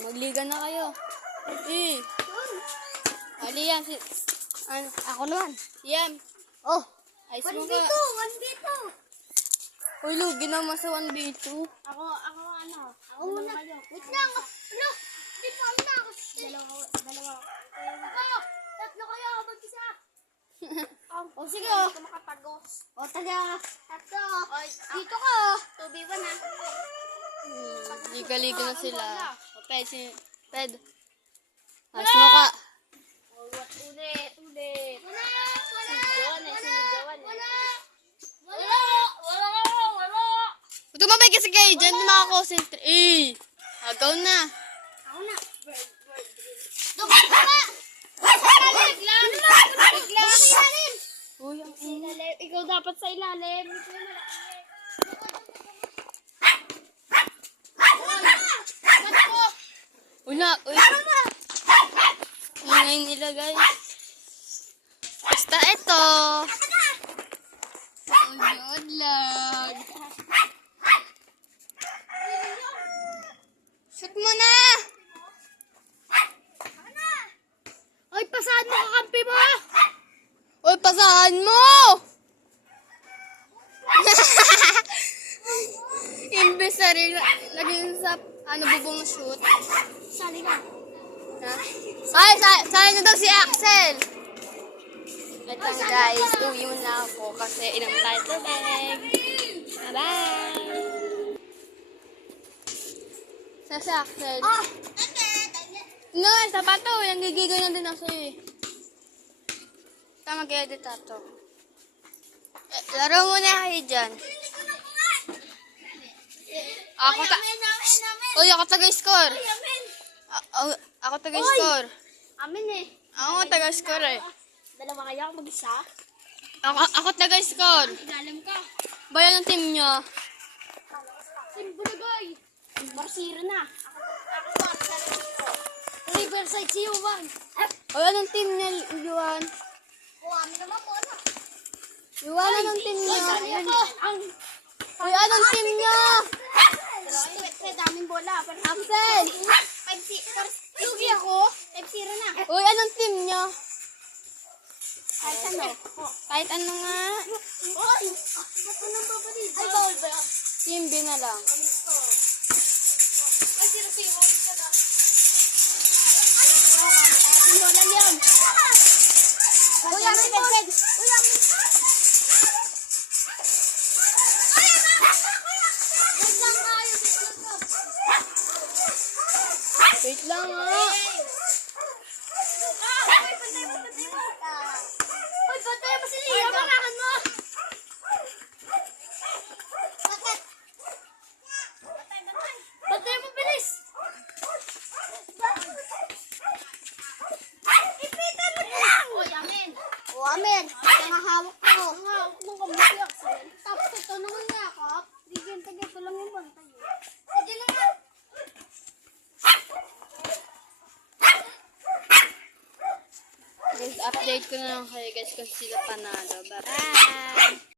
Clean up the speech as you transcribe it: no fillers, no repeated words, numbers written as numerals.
Magliga na kayo. Eh. Ali yan. Ako naman. Yan. Oh. Ayos mo 1v2, ka. 1v2. Uy, lugi naman sa 1v2. Ako muna. Wait lang. Ano? Dito kami na. Dalawa. Tatlo kayo. Ako mag-isa. O sige. Hindi ko makatagos. O taga. Tatlo. Dito ka. 2v1 ha. Liga-liga na sila. O, Ped. Ayos mo ka. Ulit. Wala. Tumabay kasi kayo dyan. Makakonsentrate. Eh. Agaw na. Ako na. Doon ka. Biglang. Uy, ang Ilalim. Ikaw dapat sa ilalim. Uy. Ingay nila, guys. Basta ito. Uy, lang. Shoot mo na. Ay, pasahan mo kakampi mo! Uy, pasahan mo. Imbes na rin, naging sa, bubong shoot. Sali ka. Ha? Ay, saan na daw si Axel? Ito guys, uwi mo na ako kasi inang tayo tubig. Bye-bye! Saan si Axel? No, sapato. Nanggigigay na din ako eh. Tama mag-edit ato. Laro muna kayo dyan. Ako taga-score. Ako taga-score. Amin eh. Ako taga-score eh. Dalawa kaya ako mag-isa? Ako taga-score. Ilalim ka. Bayan ng team nyo. Simbulagay. Barsira na. Riverside si Yuan. Oy, anong team niya, Yuan? Amin naman po ano. Yuan, anong team niya? Ang Oy, anong team niya? daming bola. Axel! Lugi ako. 5-0 na. Uy, anong team niya? Kahit ano. Kahit ano nga. Oy! Ba't ko nang babalik? Ay, bawal ba yan? Team B na lang. Ay, 0-0. Pinolan yun. Uy, amin po. Uy, amin. Wait lang nga. Uy, patay mo si Leo. Bakakan mo. Bakit? Patay mo, bilis. Ipitan mo lang. Uy, amin. O, amin. Ang hawak ko. Ang hawak mo kamuti ako. Tapos ito naman yakap. Bigyan ito lang yung bantay. Sige na nga. Guys, update ko na lang kayo guys kung sila panalo. Bye-bye!